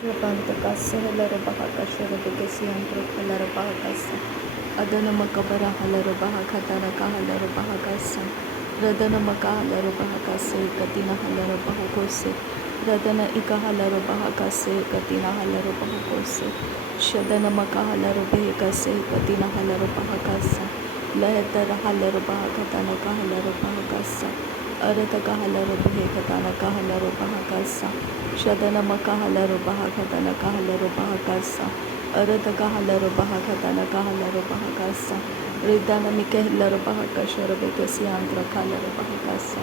Rabantakasse Helarabahakasha Rabekesi Androkalarabahakasa Adana Makabara Halarabahakatana Kahalarabahakasa Radana Makahalarabahakase Katina Halarabahakose Radana Ikahalarabahakase Katina Halarabahakose Shadana Makahalarabahakase Katina Halarabahakasa Lahetara Halarabahakatana Kahalarabahakasa Arataka Halarabahakatana Kahalarabahakasa Shadana Makahala Bahakatana Kahala Bahakasa Arata Kahala Bahakatana Kahala Bahakasa Ridana Mikahila Bahakasha Rebekasi Andra Kala Bahakasa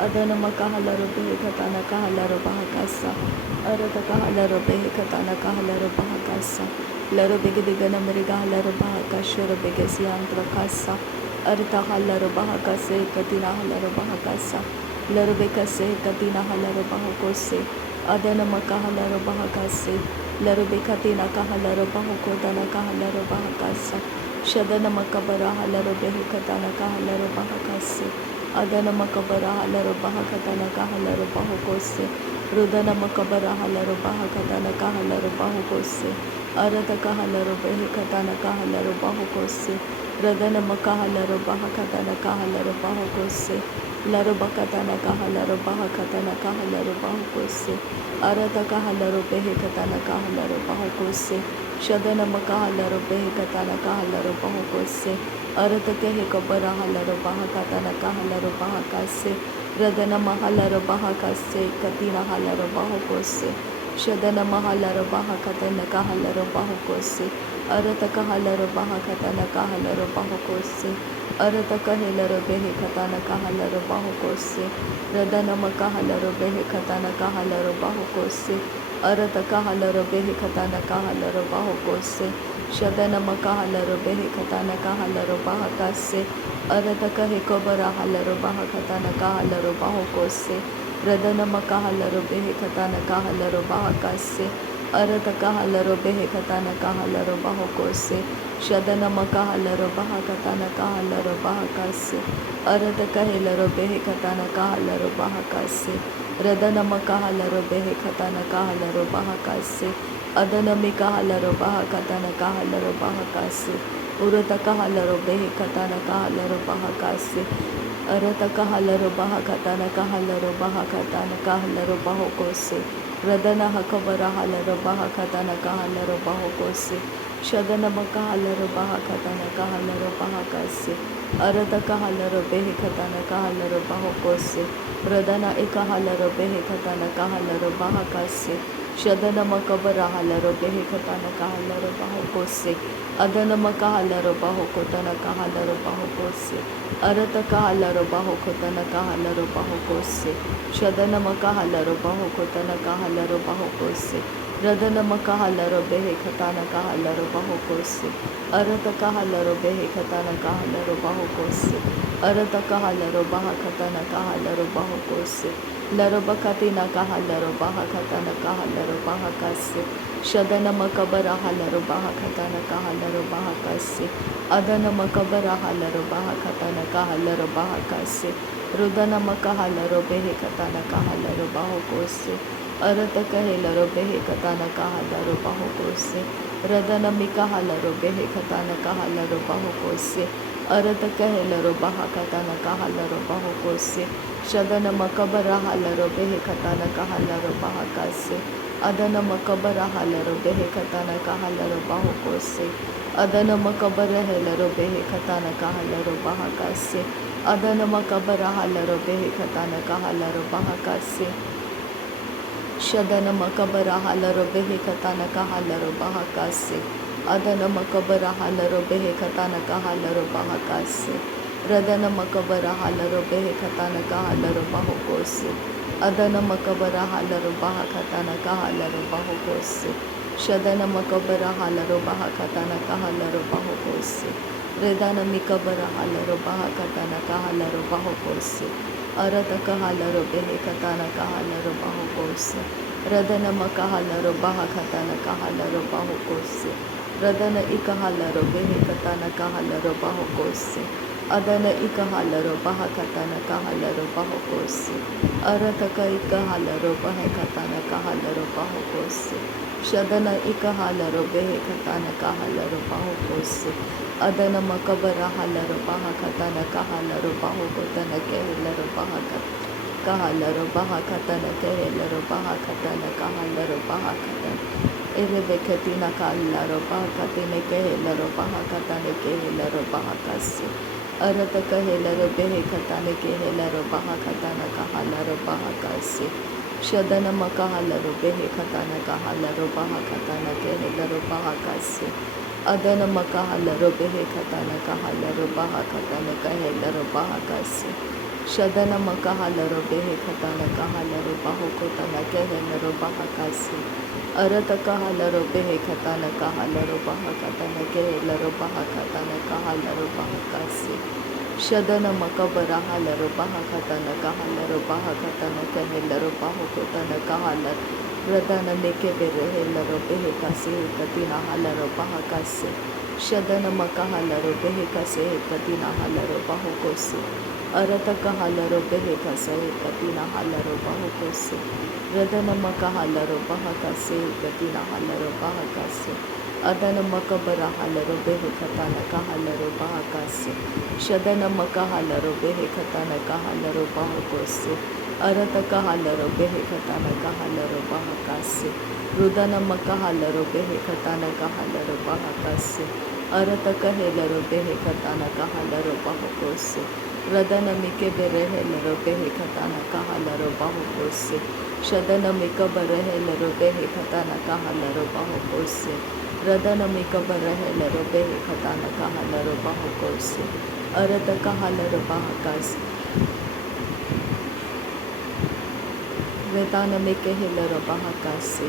Adana Makahala Behekatana Kahala Bahakasa Arata Kahala Behekatana Kahala Bahakasa Laro Begidigana Merigahala Bahakasha Rebekasi Andra Kasa Arta Hala Bahakase Katina Hala Bahakasa Laro Bekase Katina Hala Bahakose Adana makahala bahakase, larubekatina kahala bahukodana kahala bahakasa, Shadana makabara halaro behekatana kahala bahakase, Adana makabara halaro bahakatana kahala bahukose, Rudana makabara halaro bahakatana kahala bahukose, Arata kahala behekatana kahala bahukose, Radana makahala bahakatana kahala bahukose, Larubakatana kahala bahakatana kahala bahukose, Arata kahalaro behekatana kahalaro bahokose, Shadana makahalaro behekatana kahalaro bahokose, Arata kehekabara halaro bahakatana kahalaro bahakase, Radana mahalaro bahakase, Katina halaro bahokose, Shadana mahalaro bahakatana kahalaro bahokose, Arata kahalaro bahakatana kahalaro bahokose, Arata kahelaro behekatana kahalaro bahokose, Radana makahalaro behekatana kahalaro bahokose, Arata kahalaro behekatana kahalaro bahokose, Shadana makahalaro behekatana kahalaro bahakase, Arata kahekobara halaro bahakatana kahalaro bahokose, Radana makahalaro behekatana kahalaro bahakase, Arata kahalaro behekatana kahalaro bahokose, Shadana makahalaro bahakatana kahalaro bahakase, Arata kahelaro behekatana kahalaro bahakase, Radana makahalaro behekatana kahalaro bahakase, Adana mikahalaro bahakatana kahalaro bahakase, Urata kahalaro behekatana kahalaro bahakase, Arata kahalaro bahakatana kahalaro bahakatana kahalaro bahokose, Radana hakabara halaro bahakatana kahalaro bahokose, Shadana makahalaro bahakatana kahalaro bahakase, Arata kahalaro behekatana kahalaro bahokose, Radana ikahalaro behekatana kahalaro bahakase, Shadana makabara halaro behekatana kahalaro bahokose, Adana makahalaro bahokotana kahalaro bahokose, Arata kahalaro bahokotana kahalaro bahokose, Shadana makahalaro bahokotana kahalaro bahokose, Radana makahalaro behekatana kahalaro bahokose, Arata kahalaro behekatana kahalaro bahokose, Arata kahalaro bahakatana kahalaro bahokose, Larobakatina kahalaro bahakatana kahalaro bahakase, Shadana makabara halaro bahakatana kahalaro bahakase, Adana makabara halaro bahakatana kahalaro bahakase, Rudana makahalaro behekatana kahalaro bahokose, Arata kahelaro behekatana kahalaro bahokose, Radana mikahalaro behekatana kahalaro bahokose, Arata kahelaro bahakatana kahalaro bahokose, Shadana makabara halaro behekatana kahalaro bahakase, Adana makabara halaro behekatana kahalaro bahokose, Adana makabara helaro behekatana kahalaro bahakase, Adana makabara halaro behekatana kahalaro bahakase, Shadana makabara halaro behekatana kahalaro bahakase, Adana makabara halaro behekatana kahalaro bahakase, Radana makabara halaro behekatana kahalaro bahokose, Adana makabara halaro bahakatana kahalaro bahokose, Shadana makabara halaro bahakatana kahalaro bahokose, Redana mikabara halaro bahakatana kahalaro bahokose, Arata kahalaro behekatana kahalaro bahokose, Radana makahalaro bahakatana kahalaro bahokose, Radana ikahalaro behekatana kahalaro bahokose, Adana ikahalaro bahakatana kahalaro bahokose, Arata ka ikahalaro bahakatana kahalaro bahokose, Shadana ikahalaro behe katana kahalaro baho kose. Adana makabara halaro baha katana kahalaro baho kotana kehelaro baha kahalaro baha katana kehelaro baha katana kahalaro baha katana. Erebe katina kahalaro baha katine kehelaro baha katana kehelaro baha kase. Arata kahelaro behe katana kehelaro baha katana kahalaro baha kase. Shadana makahalaro behe katana kahalaro baha katana kehelaro baha kase. Adana makahalaro behe katana kahalaro baha katana kehelaro baha kase. Shadana makahalaro behe katana kahalaro baho kotana kehelaro baha kase. Arata kahalaro behe katana kahalaro baha katana kehelaro baha katana kahalaro baha kase. Shadana makabara halaro baha katana kahalaro baha katana kehelaro baho kotana kahalar. Radana mekebere helaro behe kase katina halaro baha kase. Shadana makahalaro behe kase katina halaro baho kose. Arata kahalaro behe kase katina halaro baho kose. Radana makahalaro baha kase katina halaro baha kase. Adana makabara halaro behe katana kahalaro baha kase. Shadana makahalaro behe katana kahalaro baha kose. Arata kahalaro behe katana kahalaro baha kase. Rudana makahalaro behe katana kahalaro baha kase. Arata kahelaro behe katana kahalaro baha kose. Radana mikebere helaro behe katana kahalaro baha kose. Shadana mikabara helaro behe katana kahalaro baha kose. Radana mikabara helaro behe katana kahalaro baha kose. Arata kahalaro baha kase. Vedana meke helaro baha kase.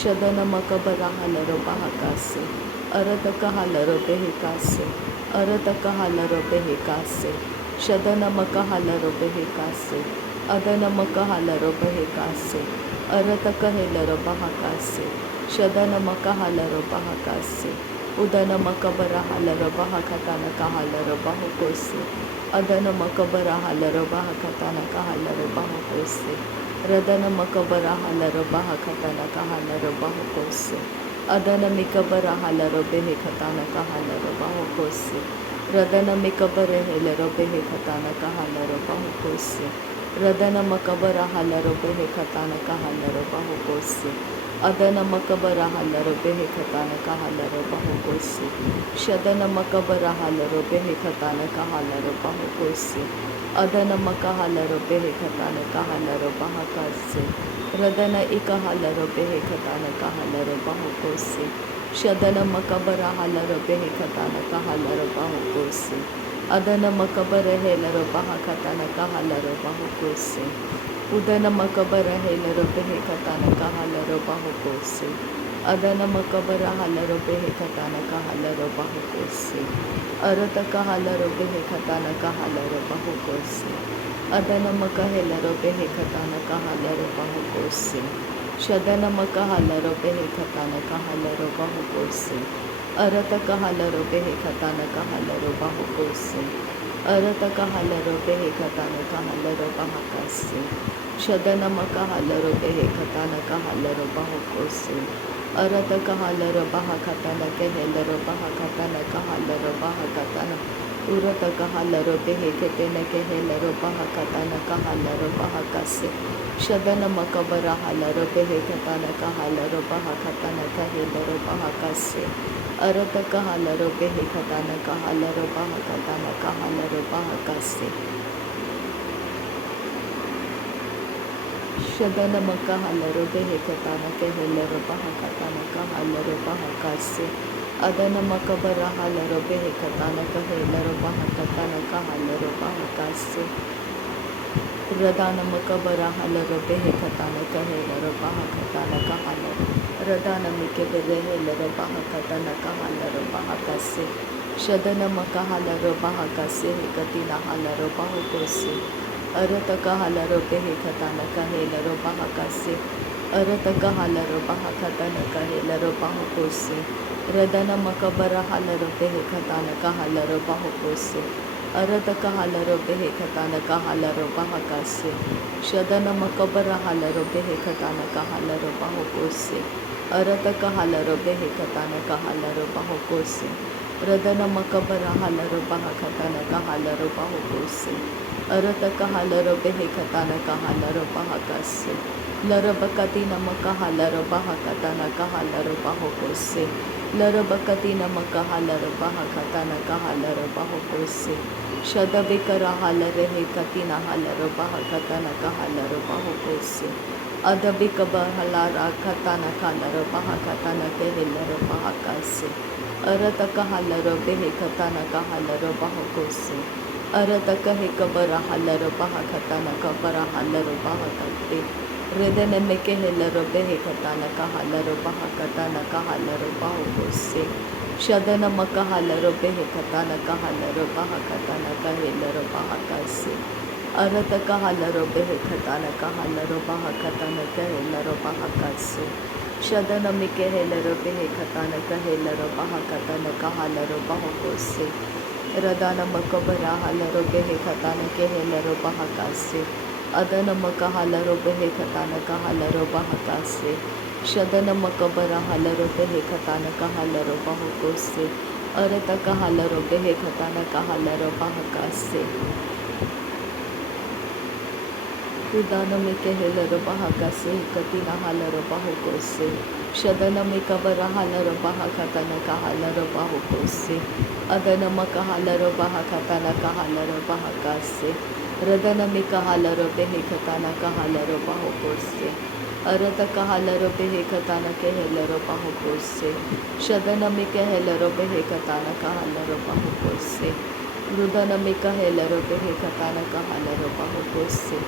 Shadana makabara halaro baha kase. Arata kahalaro behe kase. Arata kahalaro behe kase. Shadana makahalaro behe kase. Adana makahalaro behe kase. Arata kahelaro baha kase. Shadana makahalaro baha kase. Udana makabara halaro baha katana kahalaro baha kose. Adana makabara halaro baha katana kahalaro baha kose. Radana makabara halaro baha katana kahalaro baha kose. Adana mikabara halaro behe katana kahalaro baha kose. Radana mikabara helaro behe katana kahalaro baha kose. Radana makabara halaro behe katana kahalaro baha kose. Adana makabara halaro behe katana kahalaro baha kose. Shadana makabara halaro behe katana kahalaro baha kose. Adana makahalaro behe katana kahalaro baha kase. Radana ikahalaro behe katana kahalaro baha kose. Shadana makabara halaro behe katana kahalaro baha kose. Adana makabara helaro baha katana kahalaro baha kose. Udana makabara helaro behe katana kahalaro baha kose. Adana makabara halaro behe katana kahalaro baha kose. Arata kahalaro behe katana kahalaro baha kose. Adana makahelaro behe katana kahalaro baha kose. Shadana makahalaro behe katana kahalaro baha kose. Arata kahalaro behe katana kahalaro baha kose. Arata kahalaro behe katana kahalaro baha kase. Shadana makahalaro behe katana kahalaro baha kose. Arata kahalaro baha katana kehelaro baha katana kahalaro baha katana. Urata kahalaro behe ketene kehelaro baha katana kahalaro baha kase. Shadana makabara halaro behe katana kahalaro baha katana kehelaro baha kase. Arata kahalaro behe katana kahalaro baha katana kahalaro baha kase. Shadana makahalaro behe katana kehelaro baha katana kahalaro baha kase. Adana makabara halaro behe katana kehelaro baha katana kahalaro baha kase. Radana makabara halaro behe katana kehelaro baha katana kahalaro. Radana mikebere helaro baha katana kahalaro baha kase. Shadana makahalaro baha kase katina halaro baha kose. Arata kahalaro behe katana kahelaro baha kase. Arata kahalaro baha katana kahelaro baha kose. Radana makabara halaro behe katana kahalaro baha kose. Arata kahalaro behe katana kahalaro baha kase. Shadana makabara halaro behe katana kahalaro baha kose. Arata kahalaro behe katana kahalaro bahokose. Radana makabara halaro bahakatana kahalaro bahokose. Arata kahalaro behe katana kahalaro bahakase. Larabakatina makahalaro bahakatana kahalaro bahokose. Larabakatina makahalaro bahakatana kahalaro bahokose. Shadabikara halare he katina halaro bahakatana kahalaro bahokose. Adabikaba halara katana kalaro bahakatana kehelaro bahakase. Arataka halaro behe katana kahalaro bahakose. Arataka hekabara halaro bahakatana kabara halaro bahakate. Redene mekehelaro behe katana kahalaro bahakatana kahalaro bahakose. Shadana makahalaro behe katana kahalaro bahakatana kahelaro bahakase. Arata kahalaro behe katana kahalaro bahakatana kahelaro bahakase. Shadana mikehelaro behe katana kahelaro bahakatana kahalaro bahakose. Radana makabara halaro behe katana kahelaro bahakase. Adana makahalaro behe katana kahalaro bahakase. Shadana makabara halaro behe katana kahalaro bahakose. Arata kahalaro behe katana kahalaro bahakase. Udana mekehelaro bahakase katina halaro bahakose. Shadana mekabara halaro bahakatana kahalaro bahakose. Adana makahalaro bahakatana kahalaro bahakase. Radana mekahalaro behe katana kahalaro bahakose. Arata kahalaro behe katana kehelaro bahakose. Shadana mekahelaro behe katana kahalaro bahakose. Rudana mekahelaro behe katana kahalaro bahakose.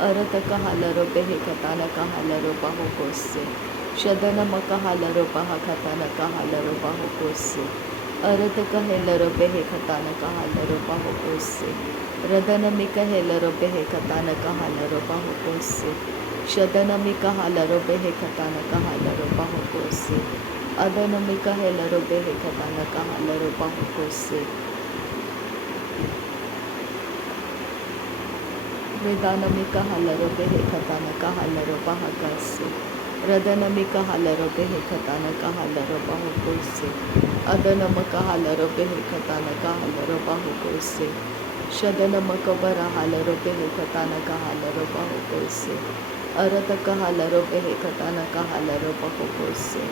Arata kahalaro behe katana kahalaro bahakose. Shadana makahalaro bahakatana kahalaro bahakose. Arata kahelaro behe katana kahalaro bahakose. Radana mikahelaro behe katana kahalaro bahakose. Shadana mikahalaro behe katana kahalaro bahakose. Adana mikahelaro behe katana kahalaro bahakose. Redana mikahalaro behe katana kahalaro bahakase. Radana mikahalaro behe katana kahalaro bahakose. Adana makahalaro behe katana kahalaro bahakose. Shadana makabara halaro behe katana kahalaro bahakose. Arata kahalaro behe katana kahalaro bahakose.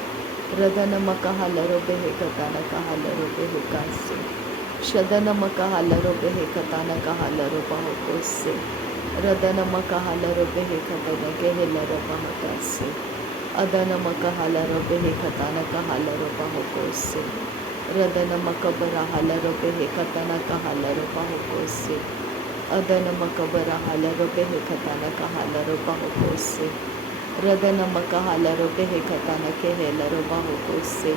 Radana makahalaro behe katana kahalaro behe kase. Shadana makahalaro behe katana kahalaro bahakose. Radana makahalaro behe katana kehelaro bahakase. Adana makahalaro behe katana kahalaro bahakose. Radana makabara halaro behe katana kahalaro bahakose. Adana makabara halaro behe katana kahalaro bahakose. Radana makahalaro behe katana kehelaro bahakose.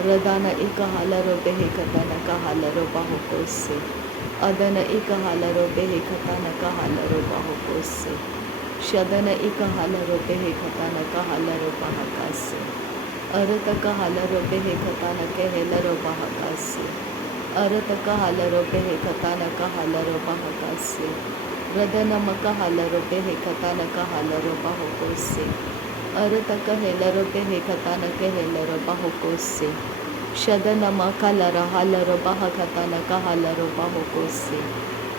Radana ikahalaro behe katana kahalaro bahakose. Adana ikahalaro behe katana kahalaro bahakose. Shadana ikahalaro behe katana kahalaro bahakase. Arata kahalaro behe katana kehelaro bahakase. Arata kahalaro behe katana kahalaro bahakase. Radana makahalaro behe katana kahalaro bahakose. Arata kahelaro behe katana kehelaro bahakose. Shadana makalara halaro bahakatana kahalaro bahakose.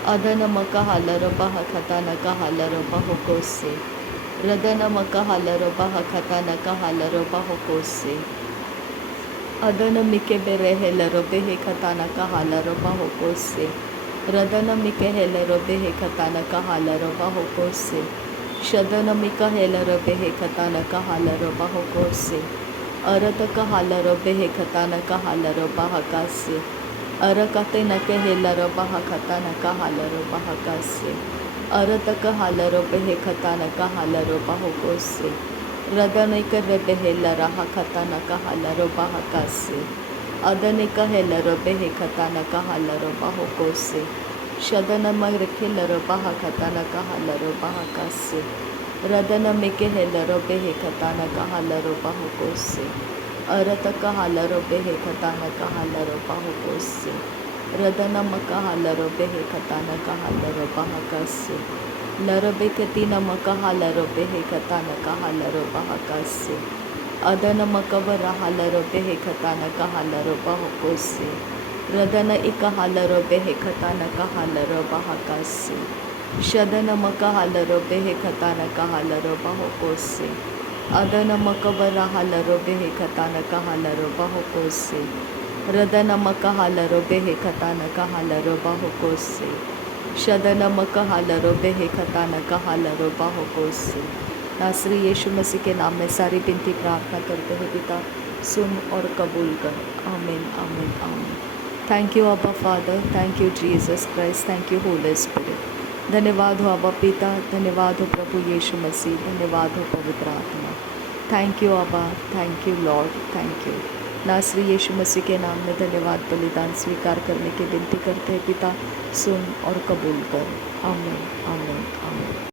Adana makahalaro bahakatana kahalaro bahakose. Radana makahalaro bahakatana kahalaro bahakose. Adana mikebere helaro behe katana kahalaro bahakose. Radana mikehelaro behe katana kahalaro bahakose. Shadana mikahelaro behe katana kahalaro bahakose. Arata kahalaro behe katana kahalaro bahakase. Arakatena kehelaro bahakatana kahalaro bahakase. Arata kahalaro behe katana kahalaro bahakose. Radanika rebehelara hakatana kahalaro bahakase. Adanika helaro behe katana kahalaro bahakose. Shadana magrekelaro bahakatana kahalaro bahakase. Radana mekehelaro behe katana kahalaro bahakose. Arata kahalaro behe katana kahalaro bahakose. Radana makahalaro behe katana kahalaro bahakase. Larabe katina makahalaro behe katana kahalaro bahakase. अदन मकबर hauler बेहे Khatana का hauler बाहकोसे रदन इक hauler बेहे Khatana का hauler बाहकासे शदन मक hauler बेहे Khatana का hauler बाहकोसे अदन मकबर hauler बेहे Khatana का hauler बाहकोसे रदन मक hauler बेहे Khatana का हालर बाहकोसे शदन मक हालर बेहे खताना का हालर बाहकोसे। नासरी यीशु मसीह के नाम में सारी बिनती प्रार्थना करते हैं पिता, सुन और कबूल कर। आमीन आमीन आमीन। थैंक यू अब्बा father, thank you Jesus Christ, thank you Holi spirit. धन्यवाद हो अब्बा पिता, धन्यवाद हो प्रभु यीशु मसीह, धन्यवाद हो पवित्र आत्मा। थैंक यू अब्बा, thank you Lord, thank you. नासरी यीशु मसीह के नाम में धन्यवाद बलिदान स्वीकार करने की विनती करते हैं पिता, सुन और कबूल कर। आमीन आमीन आमीन।